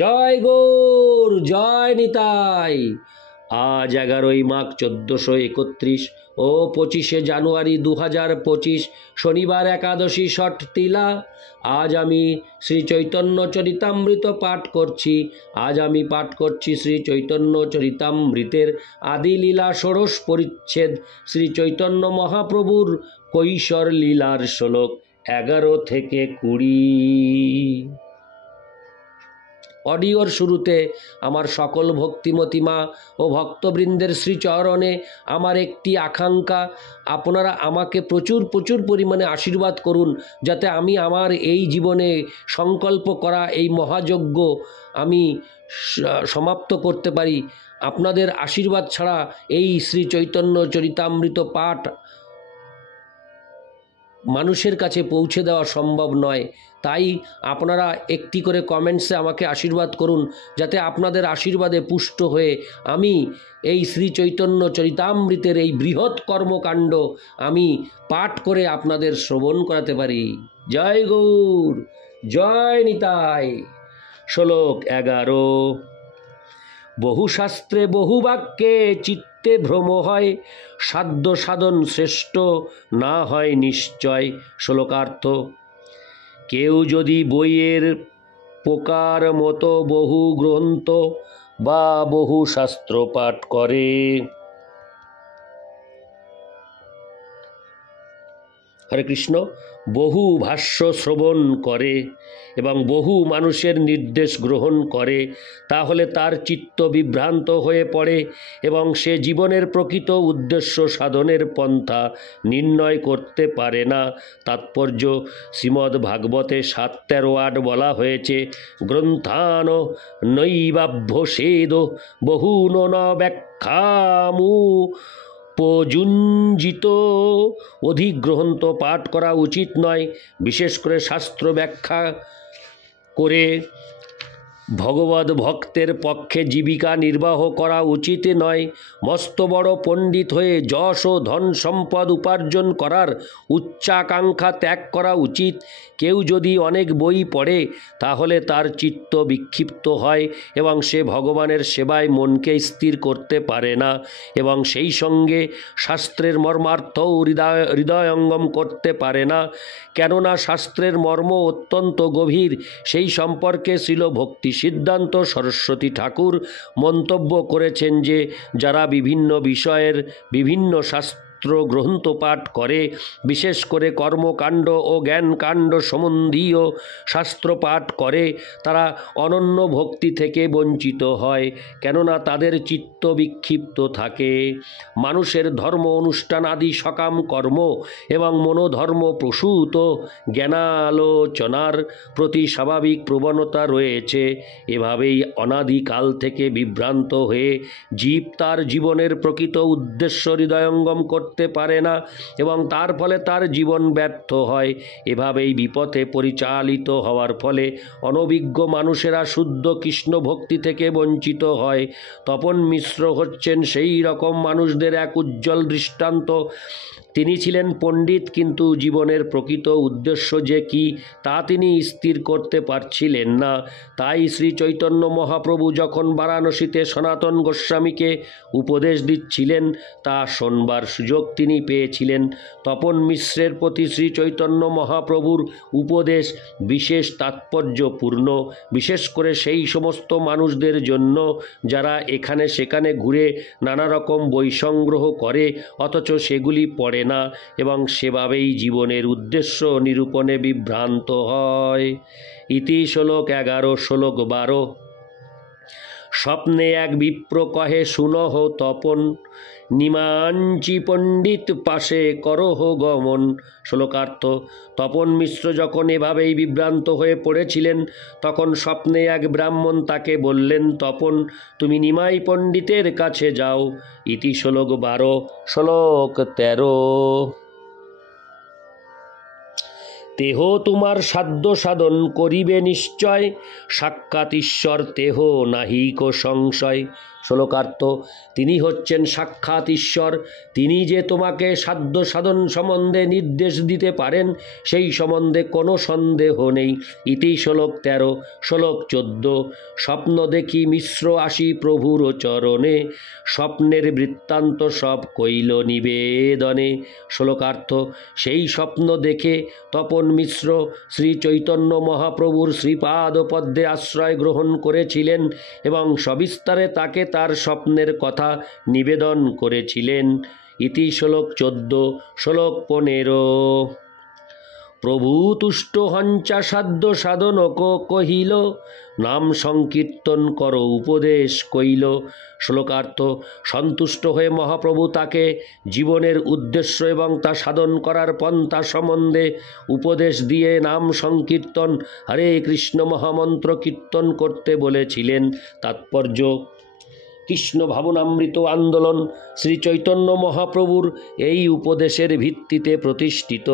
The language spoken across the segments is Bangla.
জয় গৌর, জয় নিতাই। আজ 11ই মাঘ 1431 ও 25শে জানুয়ারি 2025 শনিবার একাদশী ষট তিলা। আজ আমি শ্রী চৈতন্য চরিতামৃত পাঠ করছি। শ্রী চৈতন্য চরিতামৃতের আদি লীলা ষোড়শ পরিচ্ছেদ, শ্রী চৈতন্য মহাপ্রভুর কৈশোর লীলার শ্লোক 11 থেকে 20। অডিওর শুরুতে আমার সকল ভক্তিমতী মা ও ভক্তবৃন্দের শ্রীচরণে আমার একটি আকাঙ্ক্ষা, আপনারা আমাকে প্রচুর পরিমাণে আশীর্বাদ করুন, যাতে আমি আমার এই জীবনে সংকল্প করা এই মহাযজ্ঞ আমি সমাপ্ত করতে পারি। আপনাদের আশীর্বাদ ছাড়া এই শ্রী চৈতন্য চরিতামৃত পাঠ মানুষের কাছে পৌঁছে দেওয়া সম্ভব নয়। তাই আপনারা একটি করে কমেন্টসে আমাকে আশীর্বাদ করুন, যাতে আপনাদের আশীর্বাদে পুষ্ট হয়ে আমি এই শ্রী চৈতন্য চরিতামৃতের এই বৃহৎ কর্মকাণ্ড আমি পাঠ করে আপনাদের শ্রবণ করাতে পারি। জয় গৌর, জয় নিতাই। শ্লোক 11। বহু শাস্ত্রে বহু বাক্যে চিত্তে ভ্রম হয়, সাধ্য সাধন শ্রেষ্ঠ না হয় নিশ্চয়। শ্লোকার্থ: কেউ যদি বইয়ের পোকার মতো বহু গ্রন্থ বা বহু শাস্ত্র পাঠ করে, হরে কৃষ্ণ, বহু ভাষ্য শ্রবণ করে এবং বহু মানুষের নির্দেশ গ্রহণ করে, তাহলে তার চিত্ত বিভ্রান্ত হয়ে পড়ে এবং সে জীবনের প্রকৃত উদ্দেশ্য সাধনের পন্থা নির্ণয় করতে পারে না। তাৎপর্য: শ্রীমদ্ ভাগবতে 7-13 বলা হয়েছে, গ্রন্থান নৈবাভ্যসেদ বহুন ন ব্যাখ্যামু উপযুঞ্জিত। অধিক গ্রন্থ পাঠ করা উচিত নয়, বিশেষ করে শাস্ত্র ব্যাখ্যা করে ভগবদ ভক্তের পক্ষে জীবিকা নির্বাহ করা উচিত নয়। মস্ত বড় পণ্ডিত হয়ে যশ ও ধন সম্পদ উপার্জন করার উচ্চাকাঙ্ক্ষা ত্যাগ করা উচিত। কেউ যদি অনেক বই পড়ে, তাহলে তার চিত্ত বিক্ষিপ্ত হয় এবং সে ভগবানের সেবায় মনকে স্থির করতে পারে না এবং সেই সঙ্গে শাস্ত্রের মর্মার্থও হৃদয়ঙ্গম করতে পারে না। কেননা শাস্ত্রের মর্ম অত্যন্ত গভীর। সেই সম্পর্কে শ্রীল ভক্তি সিদ্ধান্ত সরস্বতী ঠাকুর মন্তব্য করেছেন যে, যারা বিভিন্ন বিষয়ের বিভিন্ন শাস্ত্র গ্রন্থ পাঠ করে, বিশেষ করে কর্মকাণ্ড ও জ্ঞানকাণ্ড সম্বন্ধীয় শাস্ত্র পাঠ করে, তারা অনন্য ভক্তি থেকে বঞ্চিত হয়, কেননা তাদের চিত্ত বিক্ষিপ্ত থাকে। মানুষের ধর্ম অনুষ্ঠান আদি সকাম কর্ম এবং মনোধর্ম প্রসূত জ্ঞানালোচনার প্রতি স্বাভাবিক প্রবণতা রয়েছে। এভাবেই অনাদিকাল থেকে বিভ্রান্ত হয়ে জীব তার জীবনের প্রকৃত উদ্দেশ্য হৃদয়ঙ্গম করতে পারে না এবং তার ফলে তার জীবন ব্যর্থ হয়। এভাবেই বিপথে পরিচালিত হওয়ার ফলে অনভিজ্ঞ মানুষেরা শুদ্ধ কৃষ্ণ ভক্তি থেকে বঞ্চিত হয়। তপন মিশ্র হচ্ছেন সেই রকম মানুষদের এক উজ্জ্বল দৃষ্টান্ত। তিনি ছিলেন পণ্ডিত, কিন্তু জীবনের প্রকৃত উদ্দেশ্য যে কি তা তিনি স্থির করতে পারছিলেন না। তাই শ্রী চৈতন্য মহাপ্রভু যখন বারাণসীতে সনাতন গোস্বামীকে উপদেশ দিচ্ছিলেন, তা শোনবার সুযোগ তিনি পেয়েছিলেন। তপন মিশ্রের প্রতি শ্রী চৈতন্য মহাপ্রভুর উপদেশ বিশেষ তাৎপর্যপূর্ণ, বিশেষ করে সেই সমস্ত মানুষদের জন্য যারা এখানে সেখানে ঘুরে নানা রকম বই সংগ্রহ করে অথচ সেগুলি পড়ে না এবং সেভাবেই জীবনের উদ্দেশ্য নিরূপণে বিভ্রান্ত হয়। ইতি শ্লোক 11। শ্লোক 12। স্বপ্নে এক বিপ্র কহে, শুনহ তপন, নিমাঞ্চি পণ্ডিত পাশে করহ গমন। শ্লোকার্থ: তপন মিশ্র যখন এভাবেই বিভ্রান্ত হয়ে পড়েছিলেন, তখন স্বপ্নে এক ব্রাহ্মণ তাকে বললেন, তপন, তুমি নিমাই পণ্ডিতের কাছে যাও। ইতি শ্লোক 12। শ্লোক 13। তেহ তোমার সাধ্য সাধন করিবে নিশ্চয়, সাক্ষাৎ ঈশ্বর তেহ নাহিক সংশয়। শ্লোকার্থ, তিনি হচ্ছেন সাক্ষাৎ ঈশ্বর। তিনি যে তোমাকে সাধ্য সাধন সম্বন্ধে নির্দেশ দিতে পারেন সেই সম্বন্ধে কোনো সন্দেহ নেই। ইতি শ্লোক 13। শ্লোক 14। স্বপ্ন দেখি মিশ্র আসি প্রভুর চরণে, স্বপ্নের বৃত্তান্ত সব কইল নিবেদনে। শ্লোকার্থ, সেই স্বপ্ন দেখে তপন মিশ্র শ্রী চৈতন্য মহাপ্রভুর শ্রীপাদ পদ্মে আশ্রয় গ্রহণ করেছিলেন এবং সবিস্তারে তাকে তার স্বপ্নের কথা নিবেদন করেছিলেন। ইতি শ্লোক 14। শ্লোক 15। প্রভু তুষ্ট হঞ্চা সাধ্য সাধনক কহিল, নাম সংকীর্তন কর উপদেশ কইল। শ্লোকার্থ, সন্তুষ্ট হয়ে মহাপ্রভু তাকে জীবনের উদ্দেশ্য এবং তা সাধন করার পন্থা সম্বন্ধে উপদেশ দিয়ে নাম সংকীর্তন, হরে কৃষ্ণ মহামন্ত্র কীর্তন করতে বলেছিলেন। তাৎপর্য: কৃষ্ণ ভাবনামৃত আন্দোলন শ্রী চৈতন্য মহাপ্রভুর এই উপদেশের ভিত্তিতে প্রতিষ্ঠিত।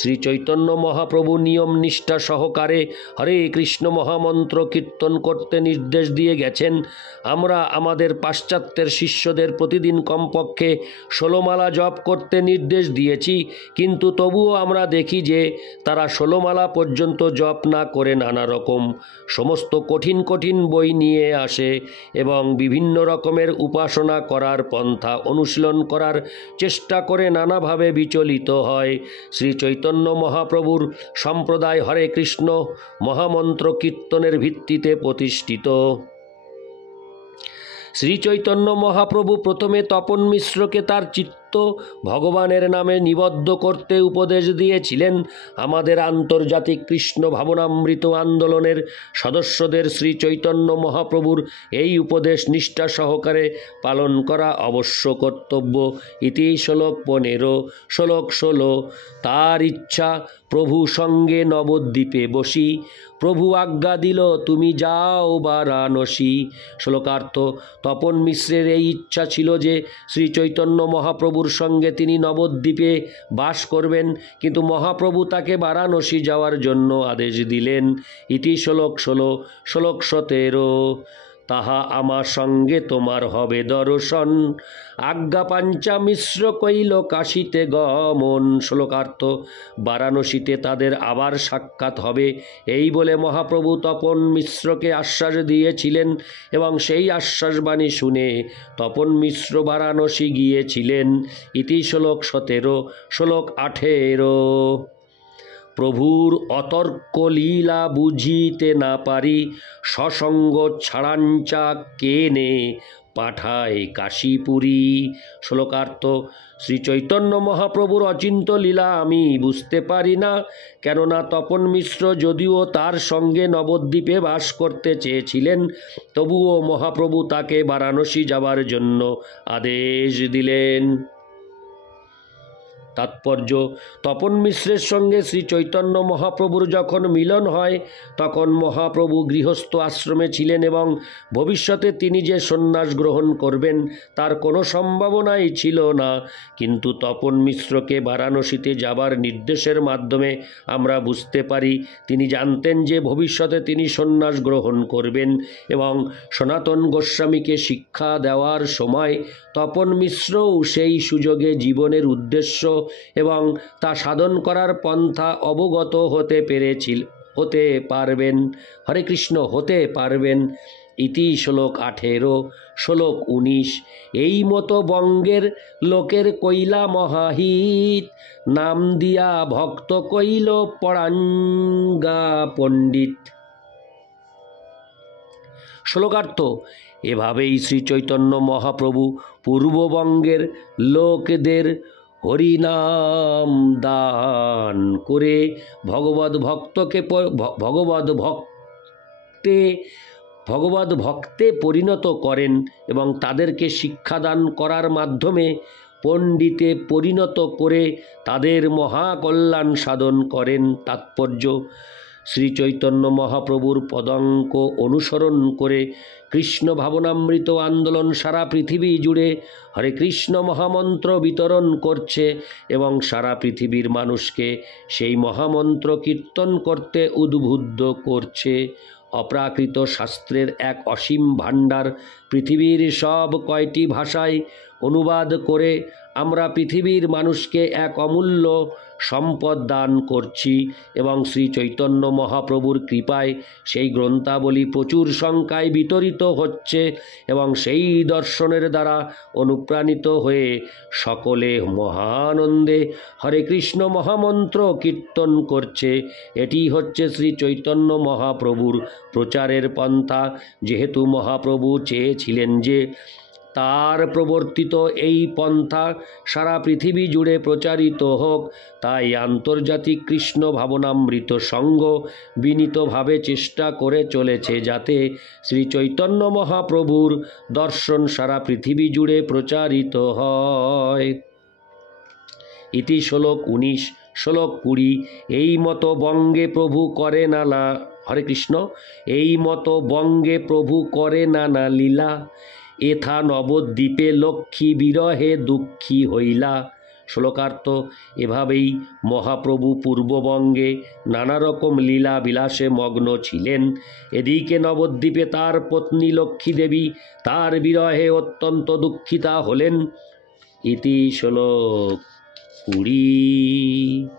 শ্রী চৈতন্য মহাপ্রভু নিয়ম নিষ্ঠা সহকারে হরে কৃষ্ণ মহামন্ত্র কীর্তন করতে নির্দেশ দিয়ে গেছেন। আমরা আমাদের পাশ্চাত্যের শিষ্যদের প্রতিদিন কমপক্ষে 16 মালা জপ করতে নির্দেশ দিয়েছি, কিন্তু তবুও আমরা দেখি যে তারা 16 মালা পর্যন্ত জপ না করে নানা রকম সমস্ত কঠিন কঠিন বই নিয়ে আসে এবং বিভিন্ন রকমের উপাসনা করার পন্থা অনুশীলন করার চেষ্টা করে নানাভাবে বিচলিত হয়। শ্রী চৈতন্য মহাপ্রভুর সম্প্রদায় হরে কৃষ্ণ মহামন্ত্র কীর্তনের ভিত্তিতে প্রতিষ্ঠিত। শ্রী চৈতন্য মহাপ্রভু প্রথমে তপন মিশ্রকে তার চিত্ত ভগবানের নামে নিবদ্ধ করতে উপদেশ দিয়েছিলেন। আমাদের আন্তর্জাতিক কৃষ্ণ ভাবনামৃত আন্দোলনের সদস্যদের শ্রী চৈতন্য মহাপ্রভুর এই উপদেশ নিষ্ঠা সহকারে পালন করা অবশ্য কর্তব্য। ইতি শ্লোক 15। শ্লোক 16। তার ইচ্ছা প্রভু সঙ্গে নবদ্বীপে বসি, প্রভু আজ্ঞা দিল তুমি যাও বারাণসী। শ্লোকার্থ, তপন মিশ্রের এই ইচ্ছা ছিল যে শ্রী চৈতন্য মহাপ্রভুর সঙ্গে তিনি নবদ্বীপে বাস করবেন, কিন্তু মহাপ্রভু তাকে বারাণসী যাওয়ার জন্য আদেশ দিলেন। ইতি শ্লোক 16। শ্লোক 17। তাহা আমার সঙ্গে তোমার হবে দর্শন, আজ্ঞা পাঞ্চা মিশ্র কইল কাশীতে গমন। শ্লোকার্থ, বারাণসীতে তাদের আবার সাক্ষাৎ হবে এই বলে মহাপ্রভু তপন মিশ্রকে আশ্বাস দিয়েছিলেন এবং সেই আশ্বাসবাণী শুনে তপন মিশ্র বারাণসী গিয়েছিলেন। ইতি শ্লোক 17। শ্লোক 18। প্রভুর অতর্ক লীলা বুঝিতে না পারি, সসঙ্গ ছাড়াঞ্চা কেনে পাঠায় কাশীপুরী। শ্লোকার্থ, শ্রী চৈতন্য মহাপ্রভুর অচিন্ত লীলা আমি বুঝতে পারি না, কেননা তপন মিশ্র যদিও তার সঙ্গে নবদ্বীপে বাস করতে চেয়েছিলেন, তবুও মহাপ্রভু তাকে বারাণসী যাবার জন্য আদেশ দিলেন। তাৎপর্য: তপন মিশ্রের সঙ্গে শ্রী চৈতন্য মহাপ্রভুর যখন মিলন হয় তখন মহাপ্রভু গৃহস্থ আশ্রমে ছিলেন এবং ভবিষ্যতে তিনি যে সন্ন্যাস গ্রহণ করবেন তার কোনো সম্ভাবনাই ছিল না। কিন্তু তপন মিশ্রকে বারাণসীতে যাবার নির্দেশের মাধ্যমে আমরা বুঝতে পারি তিনি জানতেন যে ভবিষ্যতে তিনি সন্ন্যাস গ্রহণ করবেন এবং সনাতন গোস্বামীকে শিক্ষা দেওয়ার সময় তপন মিশ্রও সেই সুযোগে জীবনের উদ্দেশ্য এবং তা সাধন করার পন্থা অবগত হতে পারবেন। হরে কৃষ্ণ হতে পারবেন। ইতি শ্লোক 18। শ্লোক 19। এই মতো বঙ্গের লোকের কইলা মহাহিত, নাম দিয়া ভক্ত কইল পড়াঙ্গা পণ্ডিত। শ্লোকার্থ, এভাবেই শ্রী চৈতন্য মহাপ্রভু পূর্ববঙ্গের লোকদের হরিনাম দান করে ভগবদ ভক্তে পরিণত করেন এবং তাদেরকে শিক্ষাদান করার মাধ্যমে পণ্ডিতে পরিণত করে তাদের মহাকল্যাণ সাধন করেন। তাৎপর্য: শ্রী চৈতন্য মহাপ্রভুর পদাঙ্ক অনুসরণ করে কৃষ্ণ ভাবনামৃত আন্দোলন সারা পৃথিবী জুড়ে হরে কৃষ্ণ মহামন্ত্র বিতরণ করছে এবং সারা পৃথিবীর মানুষকে সেই মহামন্ত্র কীর্তন করতে উদ্বুদ্ধ করছে। অপ্রাকৃত শাস্ত্রের এক অসীম ভাণ্ডার পৃথিবীর সব কয়টি ভাষায় অনুবাদ করে আমরা পৃথিবীর মানুষকে এক অমূল্য সম্পদ দান করছি এবং শ্রী চৈতন্য মহাপ্রভুর কৃপায় সেই গ্রন্থাবলী প্রচুর সংখ্যায় বিতরিত হচ্ছে এবং সেই দর্শনের দ্বারা অনুপ্রাণিত হয়ে সকলে মহানন্দে হরে কৃষ্ণ মহামন্ত্র কীর্তন করছে। এটি হচ্ছে শ্রী চৈতন্য মহাপ্রভুর প্রচারের পন্থা। যেহেতু মহাপ্রভু চেয়েছিলেন যে তার প্রবর্তিত এই পন্থা সারা পৃথিবী জুড়ে প্রচারিত হোক, তাই আন্তর্জাতিক কৃষ্ণ ভাবনামৃত সংঘ বিনীতভাবে চেষ্টা করে চলেছে যাতে শ্রী চৈতন্য মহাপ্রভুর দর্শন সারা পৃথিবী জুড়ে প্রচারিত হয়। ইতি শ্লোক 19। শ্লোক 20। এই মতো বঙ্গে প্রভু করে নানা, হরে কৃষ্ণ, এই মতো বঙ্গে প্রভু করে নানা লীলা, এথা নবদ্বীপে লক্ষ্মী বিরহে দুঃখী হইলা। শ্লোকার্থ: এভাবেই মহাপ্রভু পূর্ববঙ্গে নানা রকম লীলা বিলাসে মগ্ন ছিলেন। এদিকে নবদ্বীপে তার পত্নী লক্ষ্মী দেবী তার বিরহে অত্যন্ত দুঃখিতা হলেন। ইতি শ্লোক 20।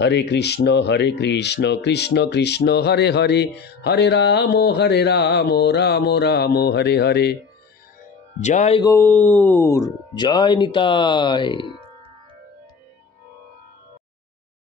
হরে কৃষ্ণ কৃষ্ণ কৃষ্ণ হরে হরে, হরে রাম রাম রাম হরে হরে। জয় গৌর, জয় নিতাই।